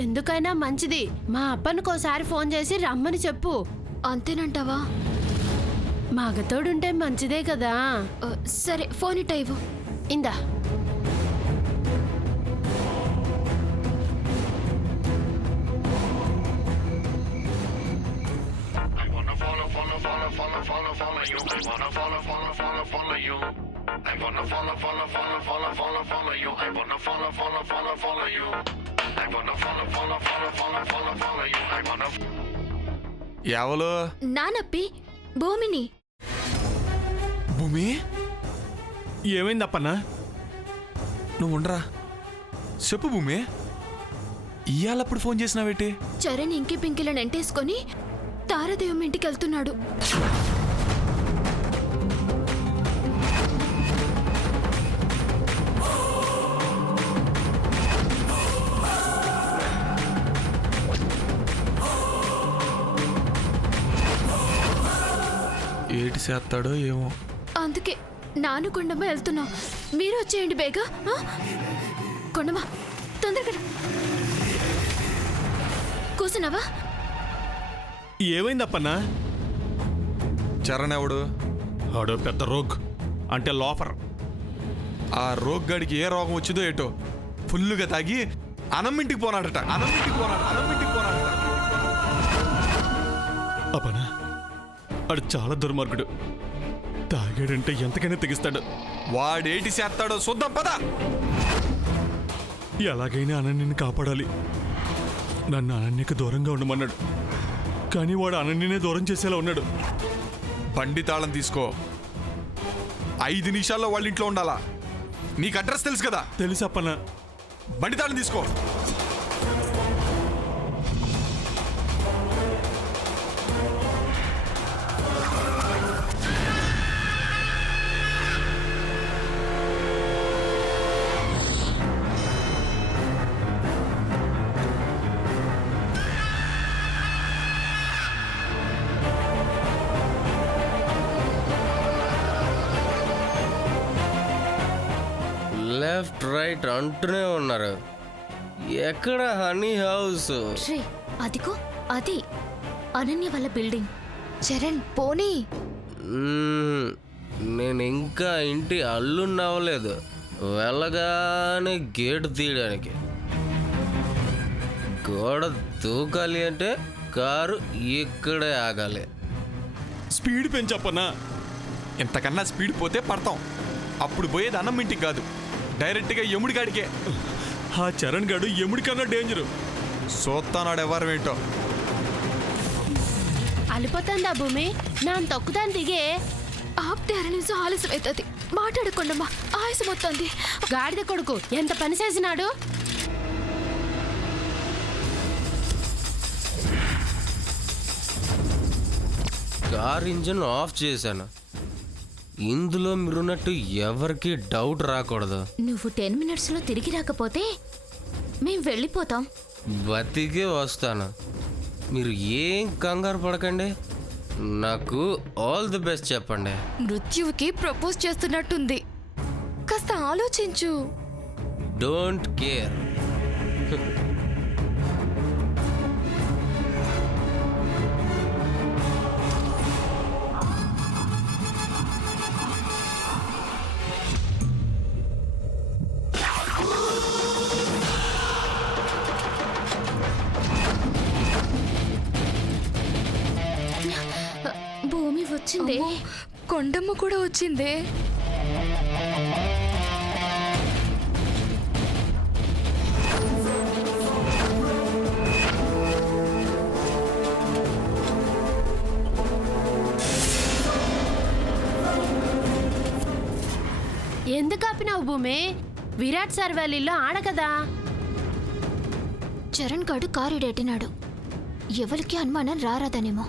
ఎందుకైనా మంచిది మా అప్పనికోసారి ఫోన్ చేసి రమ్మని చెప్పు. అంతేనంటావా? మగతోడుంటే మంచిదే కదా. సరే, ఫోన్ ఇట్ట ఇవ్వు. ఇందా. ఎవరు? నానప్పి భూమిని. భూమి ఏమైందప్పన్నా? నువ్వు ఉండరా, చెప్పు భూమి. ఇయ్యాలప్పుడు ఫోన్ చేసినావేటి? చరణ్ ఇంకి పింకిలను ఎంటేసుకొని తారాదేవం ఇంటికి వెళ్తున్నాడు. ఏటి చేస్తాడో ఏమో. అందుకే నాను కొండమ్మ వెళ్తున్నాం. మీరు వచ్చేయండి బేగా. కొండమ్మ తొందరగా కూర్చున్నావా? ఏమైందప్పన్నా? చరణ్ ఎవడు? ఆడో పెద్ద రోగ్, అంటే లోఫర్. ఆ రోగ్ గడికి ఏ రోగం వచ్చిందో ఏటో ఫుల్లుగా తాగి అనంటికి పోనాడట. అప్పనా, ఆడు చాలా దుర్మార్గుడు. తాగాడంటే ఎంతకైనా తెగిస్తాడు. వాడేటి చేస్తాడో చూద్దాం పద. ఎలాగైనా అనన్యని కాపాడాలి. నన్ను అనన్యకు దూరంగా ఉండమన్నాడు, కానీ వాడు అనన్యనే దూరం చేసేలా ఉన్నాడు. బండి తాళం తీసుకో, 5 నిమిషాల్లో వాళ్ళ ఇంట్లో ఉండాలా. నీకు అడ్రస్ తెలుసు కదా? తెలుసు అప్పనా. బండి తాళం తీసుకో. లెఫ్ట్ రైట్ అంటూనే ఉన్నారు. ఎక్కడ హనీ హౌస్? రే, అదిగో అది అనన్య వాళ్ళ బిల్డింగ్. చరణ్ పోనీ. నేను ఇంకా ఇంటి అల్లున్నవ్వలేదు. వెళ్ళగానే గేటు తీయడానికి. గోడ దూకాలి అంటే కారు ఇక్కడే ఆగాలి. స్పీడ్ పెంచప్పనా. ఇంతకన్నా స్పీడ్ పోతే పడతాం. అప్పుడు పోయేది అన్నం కాదు, డైరెక్ట్గా ఎముడి గాడికే. ఆ చరణ్ గాడు ఎముడి కన్నా డేంజరు. సోత్తానాడు ఎవరేంటో. అలిపోతుందా భూమి? నా తొక్కుతాను దిగే. ఆప్తే 6 నిమిషం ఆలస్యం అవుతుంది. మాట్లాడకుండమ్మా, ఆయాసం వస్తుంది. గాడిద కొడుకు ఎంత పని చేసినాడు. కార్ ఇంజిన్ ఆఫ్ చేశాను. ఇందులో మీరున్నట్టు ఎవరికి డౌట్ రాకూడదు. నువ్వు 10 మినిట్స్లో తిరిగి రాకపోతే మేం వెళ్ళిపోతాం. బతికే వస్తాను. మీరు ఏం కంగారు పడకండి. నాకు ఆల్ ది బెస్ట్ చెప్పండి. మృత్యువుకి ప్రపోజ్ చేస్తున్నట్టుంది. కాస్త ఆలోచించు. Don't care. భూమి వచ్చిందే. కొండమ్మ కూడా వచ్చిందే. ఎందుకు ఆపినావు భూమి? విరాట్ సార్ వాళ్ళ ఇల్లు ఆడ కదా. చరణ్ గాడు కారు డేటినాడు. ఎవరికి అనుమానం రారాదనేమో.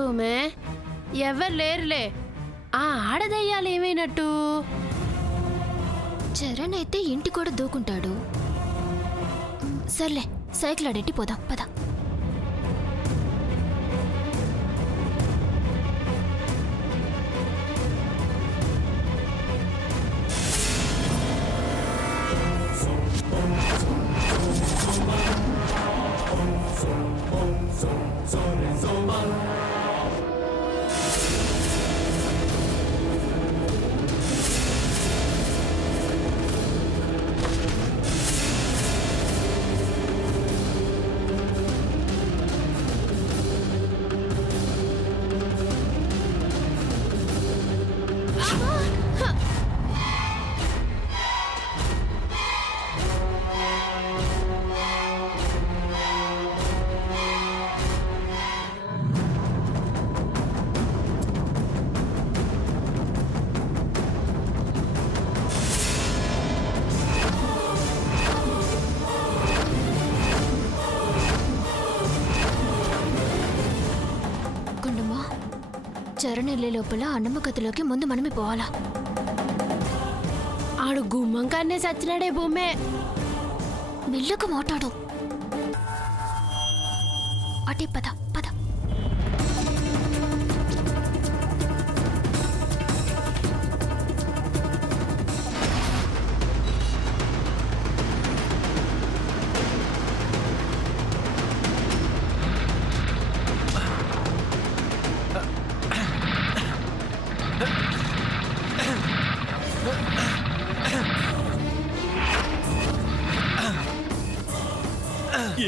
భూమే ఎవరు లేరులే. ఆ ఆడదయ్యాలు ఏమైనట్టు? చరణ్ అయితే ఇంటి కూడా దూకుంటాడు. సర్లే, సైకిల్ ఆడెట్టి పోదాం పద. చరణ్ వెళ్ళే లోపల అన్నమ్మ గదిలోకి ముందు మనమే పోవాలా. ఆడు గుమ్మం కన్నే సచ్చినాడే భూమే. మెల్లగా మాట్లాడు. అటే పద పద.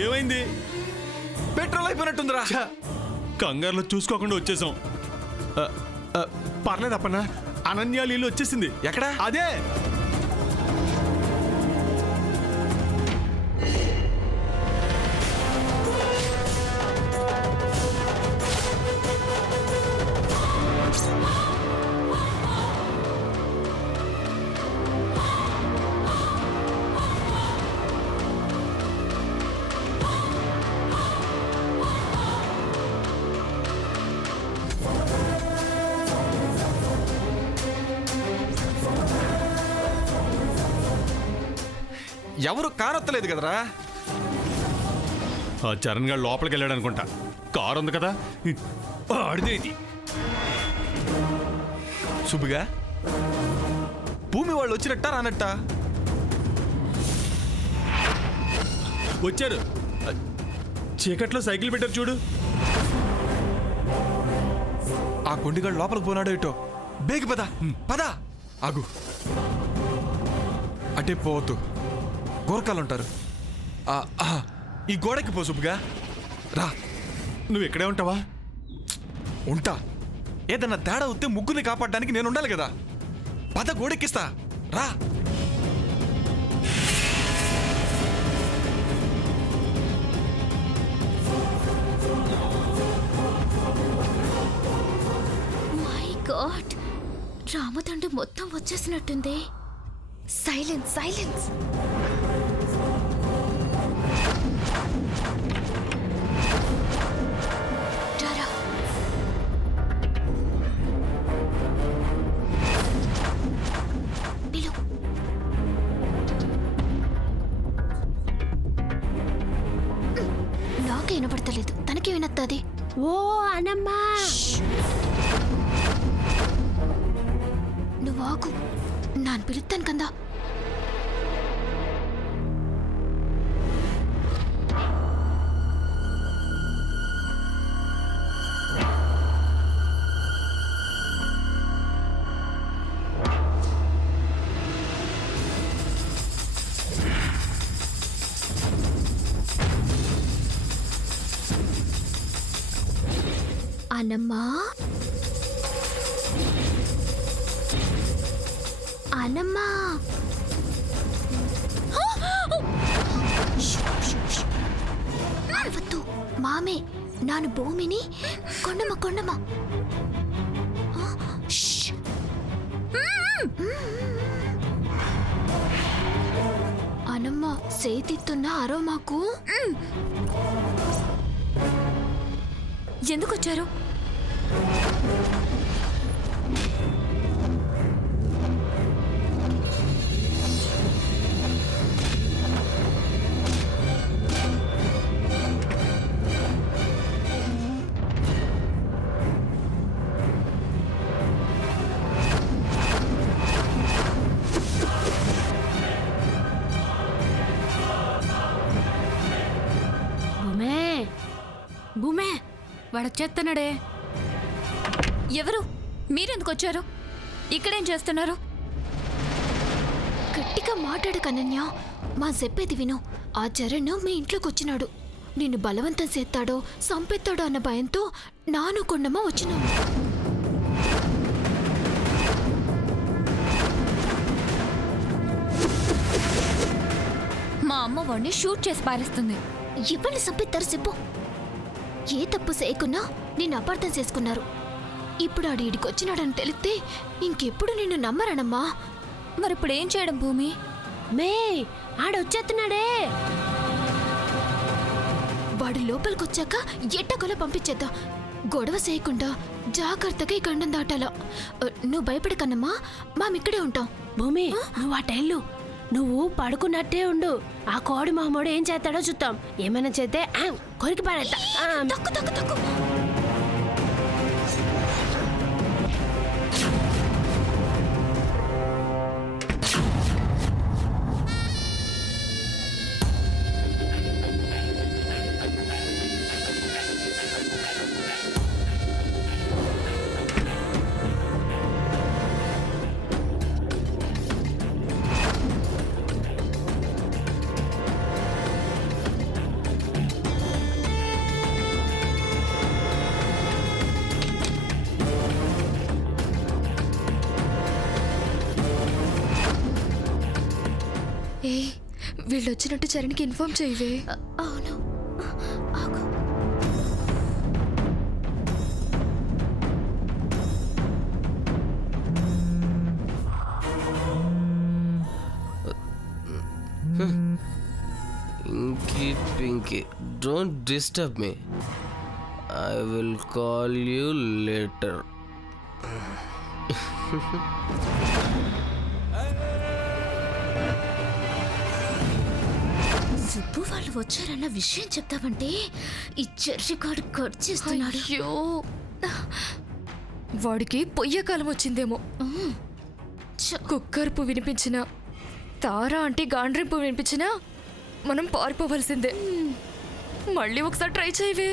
ఏమైంది? పెట్రోల్ అయిపోయినట్టుందిరా. కంగారులో చూసుకోకుండా వచ్చేసాం. పర్లేదు అప్పన్నా, అనన్య నీళ్ళు వచ్చేసింది. ఎక్కడ? అదే ఎవరు కారొత్తలేదు కదరా. ఆ చరణ్ గారు లోపలికి వెళ్ళాడు అనుకుంటా. కారు ఉంది కదా, ఆడిదే ఇది. సుబ్బిగా, భూమి వాళ్ళు వచ్చినట్టా రానట్టా? వచ్చారు. చీకట్లో సైకిల్ పెట్టారు చూడు. ఆ కొండిగాడు లోపలికి పోనాడో ఇటో. బేగి పద పద. ఆగు, అటే పోవద్దు, గోరకాలు ఉంటారు. ఈ గోడకి పో సుబ్బిగా. రా. నువ్వు ఇక్కడే ఉంటావా? ఉంటా. ఏదన్నా తేడా వస్తే ముగ్గురిని కాపాడడానికి నేను ఉండాలి కదా. పద, గోడెక్కిస్తా. రా. మై గాడ్, రామదండు మొత్తం వచ్చేసినట్టుంది. Silence silence. నాకే వినపడతలేదు, తనకే వినత్తది. ఓ అనమ్మా, నువ్వు ఆగు, నాన్న పిలుస్తాను కదా. అనమ్మా, అనమ్మా, అరవద్దు. మామే నాను భూమిని కొండమ్మ కొండమ్మ. అనమ్మ సేతిత్తున్న అరో మాకు. ఎందుకు వచ్చారు? భూమే భూమే వాడొచ్చేస్తున్నాడే. ఎవరు? మీరెందుకు వచ్చారు? ఇక్కడేం చేస్తున్నారు? గట్టిగా మాట్లాడు కనన్య. మా చెప్పేది విను. ఆ చరణ్ మీ ఇంట్లోకి వచ్చినాడు. నిన్ను బలవంతం చేస్తాడో సంపెత్తాడో అన్న భయంతో నాను కొండమ్మ వచ్చినాము. మా అమ్మ వాడిని షూట్ చేసి పారేస్తుంది. ఎవరిని సంపెత్తారు చెప్పు? ఏ తప్పు చేయకున్నా నిన్ను అపార్థం చేసుకున్నారు. ఇప్పుడు ఆడు ఈడికి వచ్చినాడని తెలిస్తే ఇంకెప్పుడు నిన్ను నమ్మరనమ్మా. మరిప్పుడు ఏం చేయడం భూమి? మే ఆడొచ్చేస్తున్నాడే. వాడు లోపలికొచ్చాక ఎట్టగొల పంపించేద్దాం. గొడవ చేయకుండా జాగ్రత్తగా ఈ గండం దాటాలా. నువ్వు భయపడకన్నమ్మా, మేమిక్కడే ఉంటాం. భూమి నువ్వు ఆ టైళ్ళు నువ్వు పడుకున్నట్టే ఉండు. ఆ కోడి మామూడు ఏం చేస్తాడో చూద్దాం. ఏమైనా చేస్తే కొరికి పారేస్తా. తక్కు తక్కు తక్కు. వీళ్ళు వచ్చినట్టు చరణ్కి ఇన్ఫార్మ్ చేయవే. అవును. ఆగు. ఇంకీ Pinky, don't disturb me. I will call you later. Subbu వాళ్ళు వచ్చారన్న విషయం చెప్తావంటే ఈ చర్చికాడు కట్ చేస్తున్నాడు. అయ్యో, వాడికి పొయ్యకాలం వచ్చిందేమో. కుక్కర్పు వినిపించినా, తారా అంటే గాండ్రింపు వినిపించినా మనం పారిపోవలసిందే. మళ్ళీ ఒకసారి ట్రై చేయవే.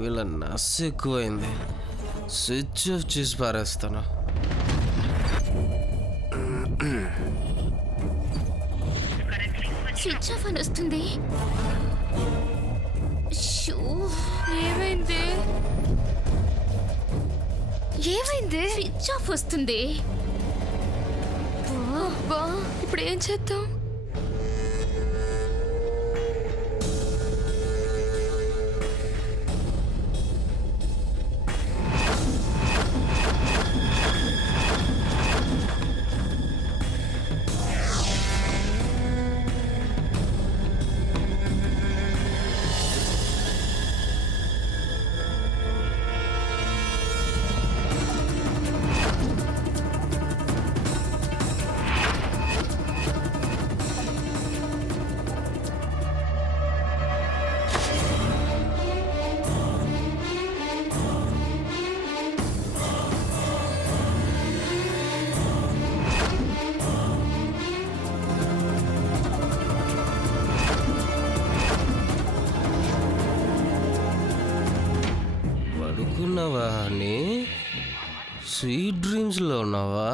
వీళ్ళ నస్సు ఎక్కువైంది. స్విచ్ ఆఫ్ చేసి పారేస్తాను. స్విచ్ ఆఫ్ అని వస్తుంది. ఏమైంది? ఏమైంది? స్విచ్ ఆఫ్ వస్తుంది. అబ్బా, ఇప్పుడు ఏం చేద్దాం? పడుకున్నావా అని స్వీట్ డ్రీమ్స్లో ఉన్నావా?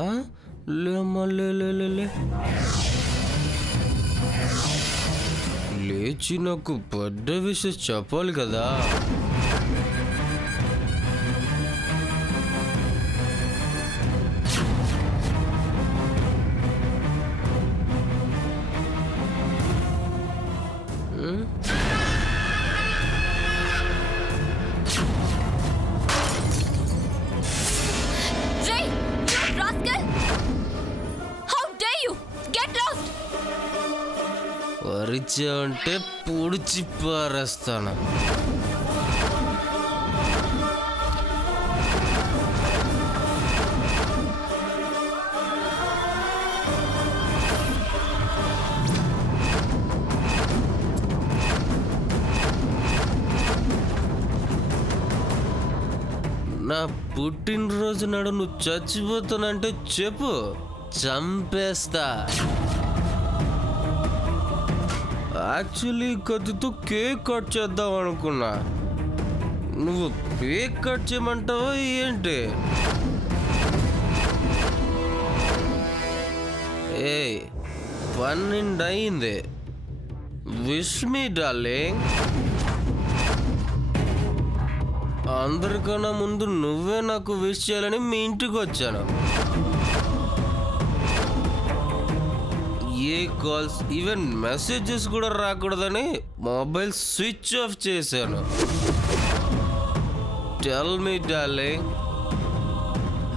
లేచి నాకు పెద్ద విషయం చెప్పాలి కదా. అరిచావంటే పొడిచి పారేస్తాను. నా పుట్టినరోజు నాడు నువ్వు చచ్చిపోతానంటే చెప్పు, చంపేస్తా. యాక్చువల్లీ కత్తితో కేక్ కట్ చేద్దాం అనుకున్నా. నువ్వు కేక్ కట్ చేయమంటావా ఏంటి? ఏ 12 అయింది. Wish me darling. అందరికన్నా ముందు నువ్వే నాకు విష్ చేయాలని మీ ఇంటికి వచ్చాను. ఏ కాల్స్ ఈవెన్ మెసేజెస్ కూడా రాకూడదని మొబైల్ స్విచ్ ఆఫ్ చేశాను. Tell me darling,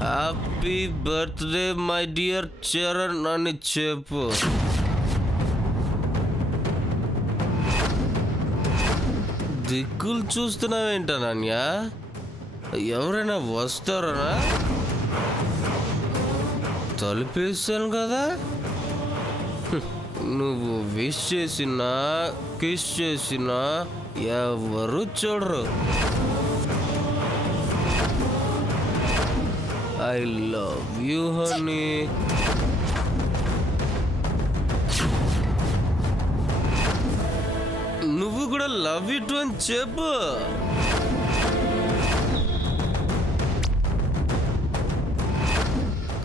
happy birthday my dear Charan అని చెప్పు. దిక్కులు చూస్తున్నావేంటనన్యా? ఎవరైనా వస్తారనా? తలుపేసాను కదా. నువ్వు విష్ చేసినా కిస్ చేసినా ఎవరు చూడరు. I love you honey. నువ్వు కూడా లవ్ ఇట్ అని చెప్పు.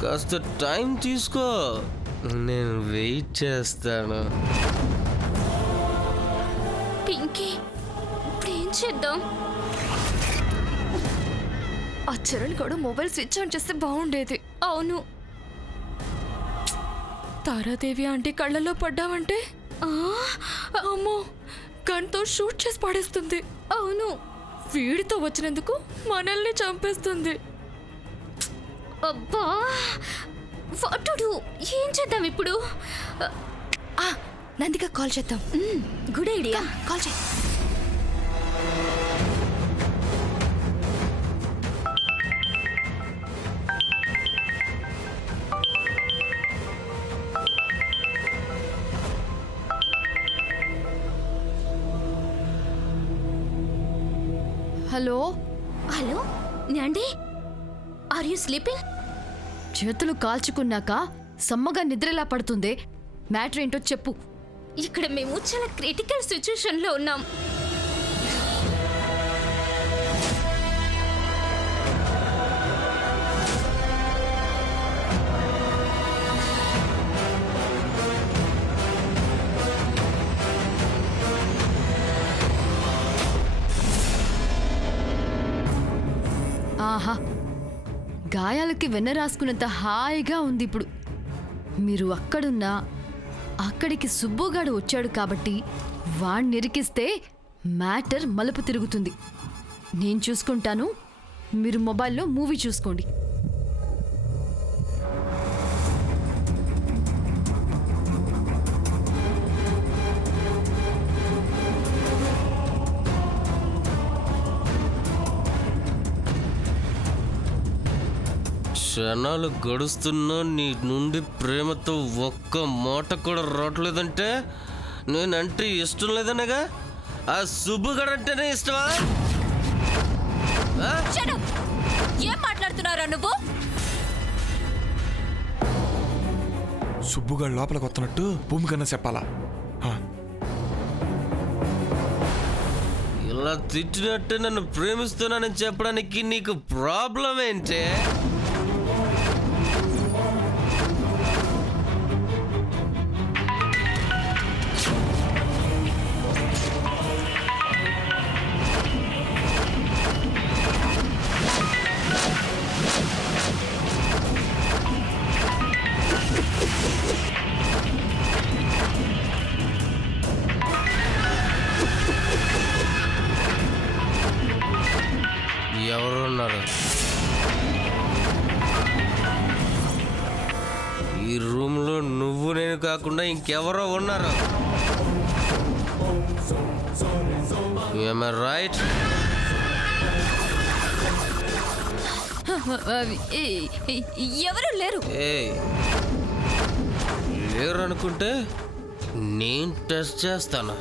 కాస్త టైం తీసుకో, నేను వెయిట్ చేస్తాను. పింకీ, ఇప్పుడు ఏం చేద్దాం? ఆ చరణ్ కూడా మొబైల్ స్విచ్ ఆన్ చేస్తే బాగుండేది. అవును, తారాదేవి ఆంటీ కళ్ళల్లో పడ్డావంటే అమ్మో గన్తో షూట్ చేసి పడేస్తుంది. అవును, వీడితో వచ్చినందుకు మనల్ని చంపేస్తుంది. అబ్బా, వాటుడు ఏం చేద్దాం ఇప్పుడు? నందిగా కాల్ చేద్దాం. Good idea. కాల్ చేయి. హలో హలో న్యాండి, ఆర్ యూ స్లీపింగ్? చేతులు కాల్చుకున్నాక సమ్మగా నిద్రలా పడుతుంది. మ్యాటర్ ఏంటో చెప్పు. ఇక్కడ మేము చాలా క్రిటికల్ సిచ్యుయేషన్లో ఉన్నాం. ఆహా, గాయాలకి వెన్న రాసుకున్నంత హాయిగా ఉంది ఇప్పుడు. మీరు అక్కడున్నా అక్కడికి సుబ్బుగాడు వచ్చాడు కాబట్టి వాణ్ణి ఇరికిస్తే మ్యాటర్ మలుపు తిరుగుతుంది. నేను చూసుకుంటాను, మీరు మొబైల్లో మూవీ చూసుకోండి. క్షణాలు గడుస్తున్నా నీ నుండి ప్రేమతో ఒక్క మాట కూడా రావట్లేదంటే నేనంటే ఇష్టం లేదనేగా. ఆ సుబ్బుగాడంటేనే ఇష్టమా? ఏం మాట్లాడుతున్నారా నువ్వు? సుబ్బుగాడు లోపలికి వస్తున్నట్టు భూమి కన్నా చెప్పాలా? ఇలా తిట్టినట్టే నన్ను ప్రేమిస్తున్నానని చెప్పడానికి నీకు ప్రాబ్లం ఏంటే? ఎవరున్నారు? ఈ రూమ్లో నువ్వు నేను కాకుండా ఇంకెవరో ఉన్నారు. Am I right? ఎవరు లేరు. లేరు అనుకుంటే నేను టెస్ట్ చేస్తాను.